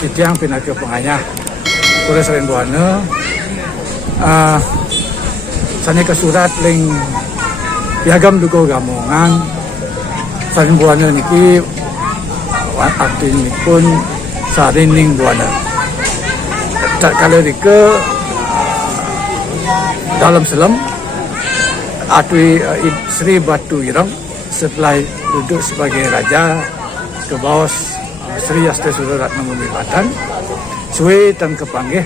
Titiang pinagyo penganya Kura Seren Buana sani kesurat ling piagam duko gamongan Seren Buana niki artinya pun sarining Buana tak kalau dike dalam selam atui Sri Batu Ireng setelah duduk sebagai raja ke bawah Sri Astasura Ratna Bumi Batan, suwe dan kepanggih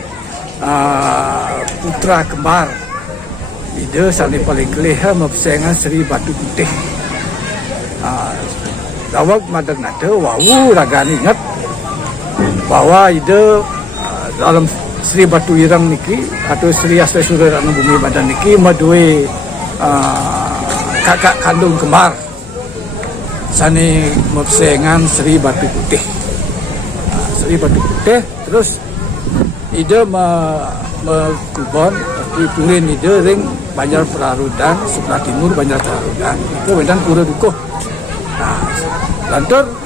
putra kembar ide sani paling keleha mapsengan Sri Batu Putih. Dawag madang nada wawu ragani ingat bahwa ide dalam Sri Batu Ireng niki atau Sri Astasura Ratna Bumi Batan niki madue kakak kandung kembar sani mapsengan Sri Batu Putih. Sri Batu Putih terus ide mekubon iturin ide ring Banjar Perarudan sebelah timur Banjar Perarudan itu wedan pura dukuh. Lantur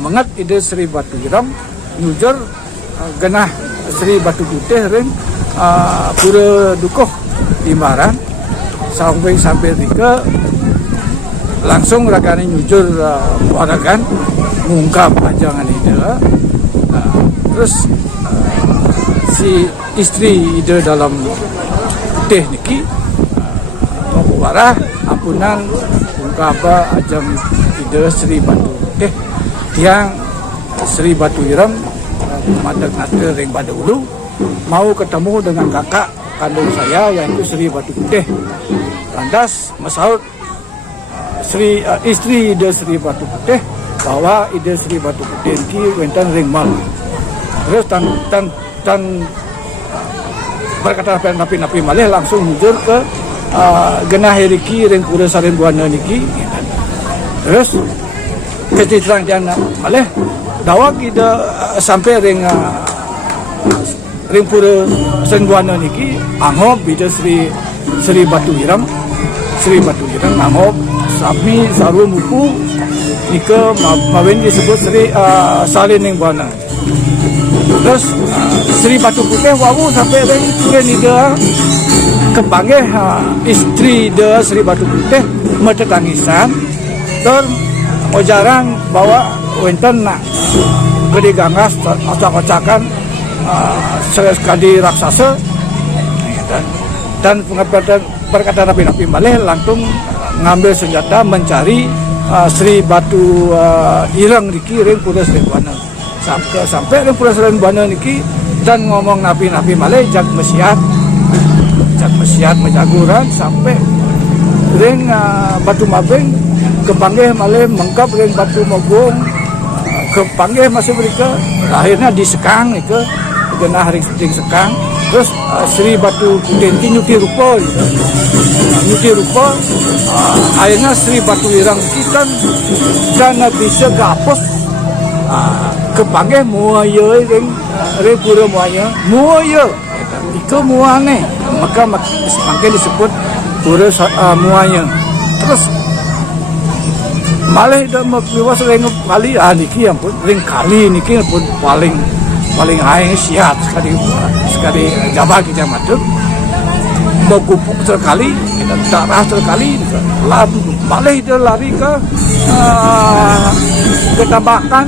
mengat ide Sri Batu Ireng nyujar genah Sri Batu Putih ring pura dukuh Imbaran sampai dike langsung ragani nyujur waragan mengungkap panjangan ide. Terus si istri ide dalam putih niki warah ampunan kaba ajang ide Sri Batu Putih tiang Sri Batu Ireng madak nate ring pada ulu mau ketemu dengan kakak kandung saya yaitu Sri Batu Putih. Lantas masaud istri ide Sri Batu Putih bahwa ide Sri Batu Putih ini wenten ring mal. Terus tan berkata napi malih langsung mundur ke genah heriki ring pura Saren Buana niki. Terus kecitrang jana malih dawak ida sampai ring pura Saren Buana niki angob ida Sri Batu Ireng angob sami saru mupu nika mawen disebut Saren Buana. Terus Sri Batu Putih wawu sampai ring pura ida kepanggih istri de Sri Batu Putih metetangisan dan ojaran bahwa wenten nak gede gangas ocak-ocakan sekali raksasa dan perkataan rapi-rapi malih langsung ngambil senjata mencari Sri Batu Ireng niki ring pura Saren Buana sampai ring pura Saren Buana niki dan ngomong napi-napi malih jak mesiat menjaguran sampai ring Batu Mabeng kepanggih malih mengkap ring Batu Mogong kepanggih masih mereka akhirnya disekang ke genah ring sekang. Terus Sri Batu Putih nyuti rupa akhirnya Sri Batu Ireng kita karena bisa gapos kepanggih muaya ring pura muaya itu muane maka makin disebut pura muanya. Terus malih dah makliwas ring kali niki ampun ring kali niki pun paling aing sihat sekali jabah kita madep begupuk sekali darah sekali malih dia lari ke ketambakan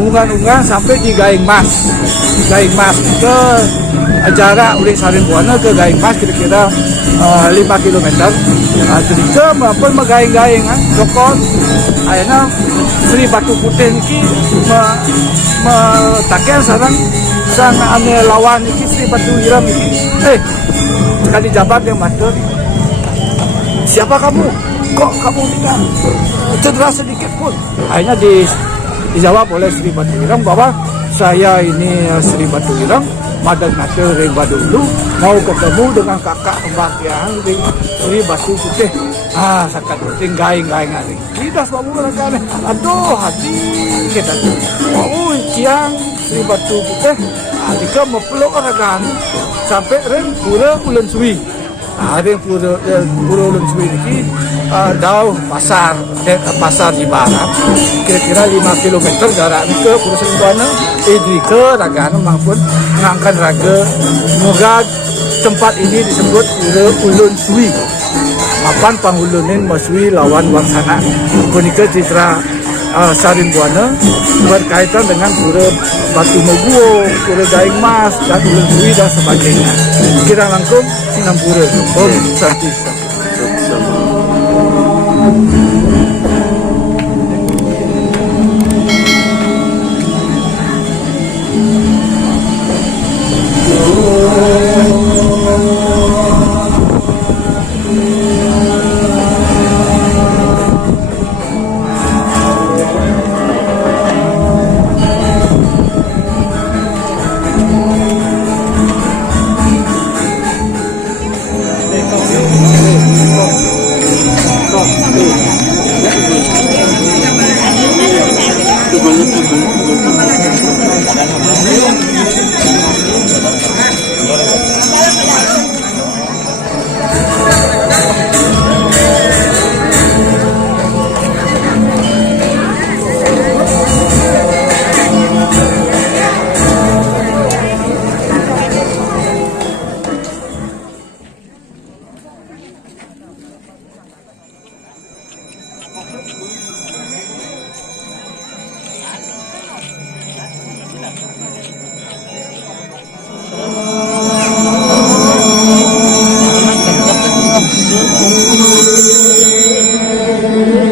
ungan sampai di Gaing Mas ke jarak dari Saren Buana ke Gaing Mas kira-kira 5 km. Ketika maupun megaing-gaing sokon akhirnya Sri Batu Putih ini metakel sarang sang ane lawan ini Sri Batu Ireng ini sekali jabat yang matur, siapa kamu? Kok kamu tidak cedera sedikit pun? Akhirnya dijawab oleh Sri Batu Ireng bahwa saya ini Sri Batu Ireng madak nate ring badulu mau ketemu dengan kakak kembagian ring Sri Batu Putih. Sakat penting gaing hari. Kita semua kan. Aduh hati kita. Ciang Sri Batu Putih. Jika mempeluk orang sampai ring pura Ulun Suwi. Ring pura Ulun Suwi ini jauh pasar di barat. Kira-kira 5 km jarak ke Pura Saren Buana. Ke ragana maupun mengangkat raga. Semoga tempat ini disebut Pura Ulun Suwi. Mapan panghulunin Maswi lawan Wangsana. Kunika citra Saren Buana berkaitan dengan pura Batu Moguo, pura Gaing Mas, dan Ulun Suwi dan sebagainya. Kira langkung 6 pura. Santi. Thank you.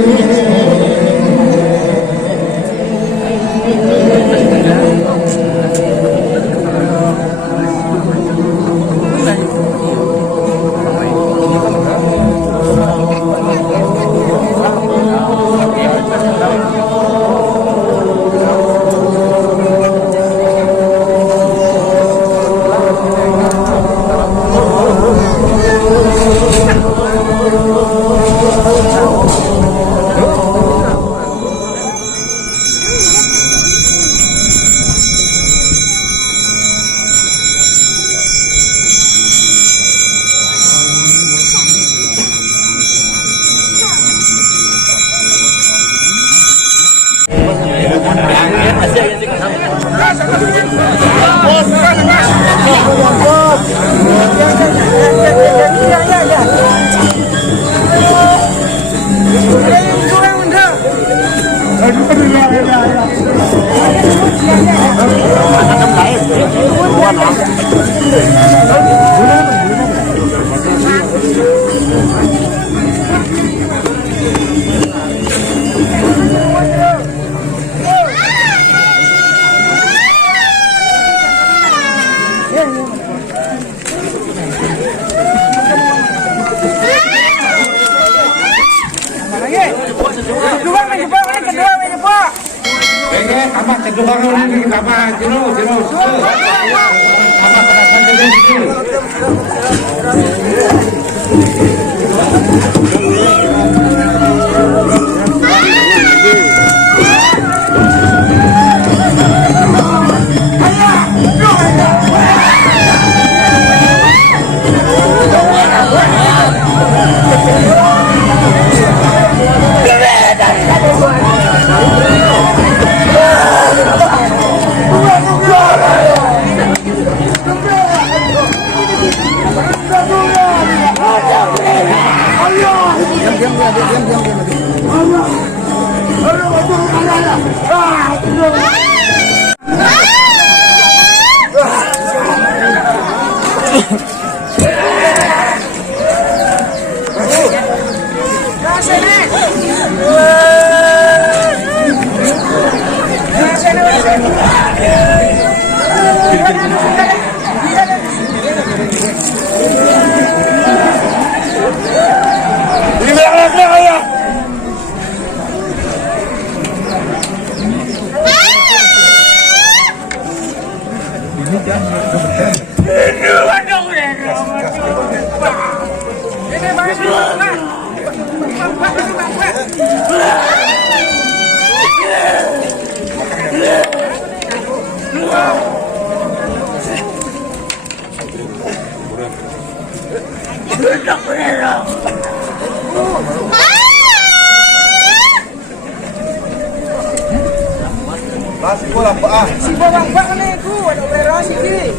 Si bawang bak ni ku ada beras ini.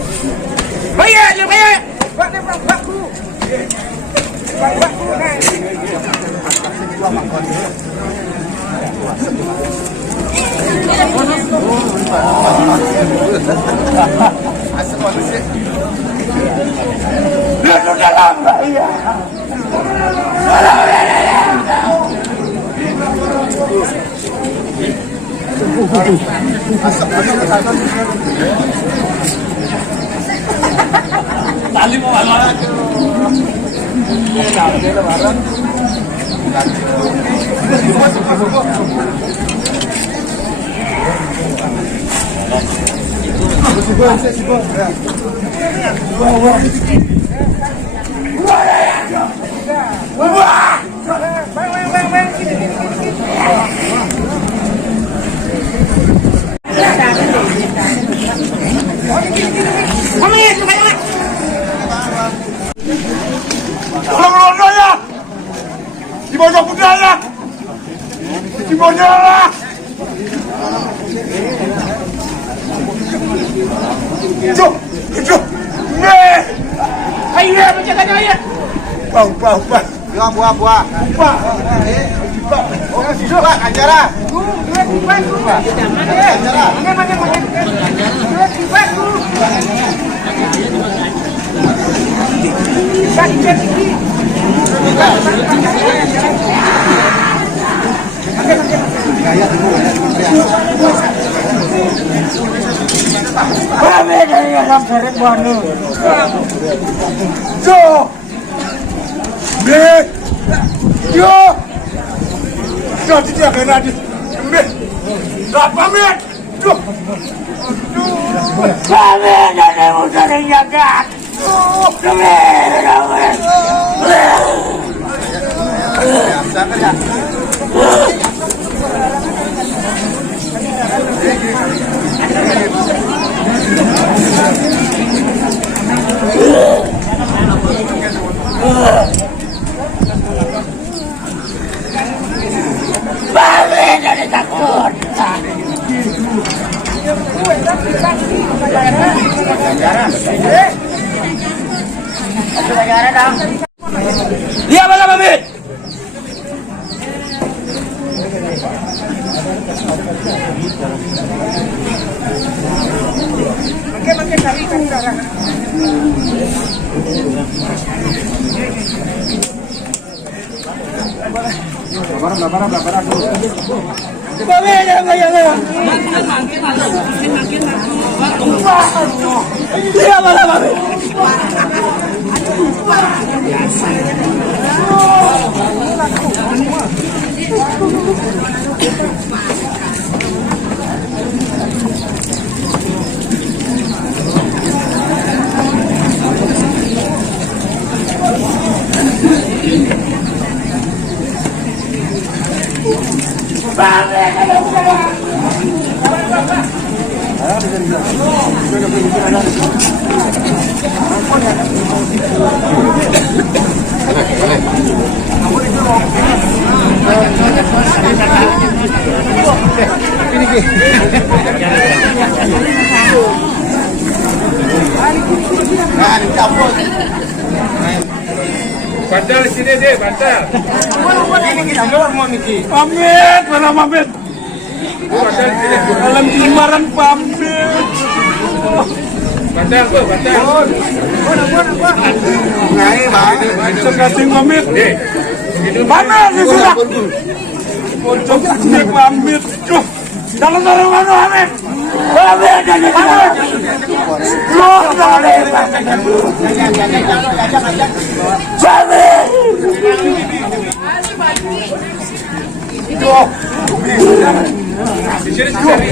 Bayar je bayar. Bak ni bak ku. Bak ku naik. Tali mau malah. Tolong-tolongnya di bawah budaya di bawah Cuk, cuk, nih, Ayo menjaga ayo. bau, buah, buah, acara, Dua tiba ku. Acara. Mana. Dua tiba ku. Tidak kena di, tak pamit, Kami dari musuh jaga. Kami dari takut. Gue tapi Dia mana pamit? Makai cari darah. Dia mana pamit? Bantal sini deh, bantal. Pamit, mana pamit? Bantal sini. Dalam lembaran pamit. Bantal tuh, bantal. Sekasih pamit. Deh. Mana sih sudah? Pojok sini pamit. Dalam mana pamit? Pamit dari mana? Loh, Di sini cari.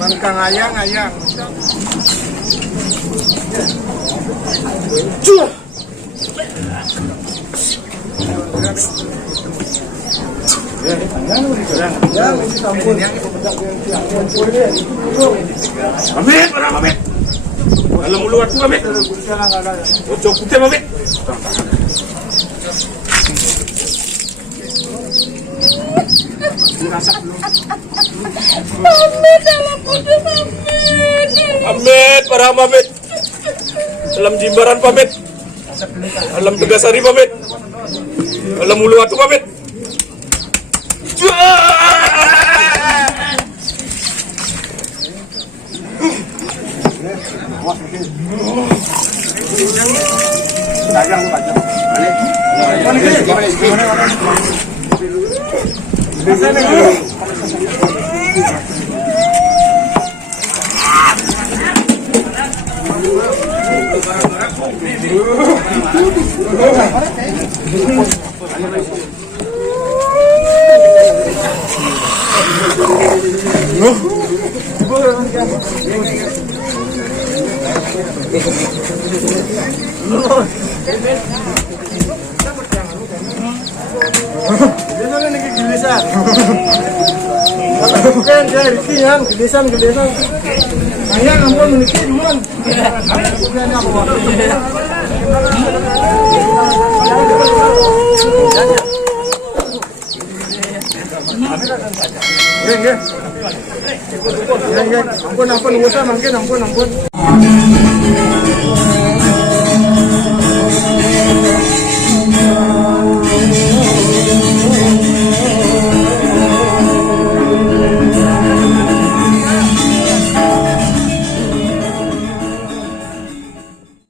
Mangkang ayang. Pamit, para pamit. Alam mo luwat ko pamit. Ocho putih pamit. Pamit, para pamit. Alam Jimbaran pamit. Alam Tegasari pamit. Alam Uluwatu pamit. Bukan dia rikian, gedesan. Ayah ampun menikah duluan. Bukan apa. Ampun, usah makin ampun.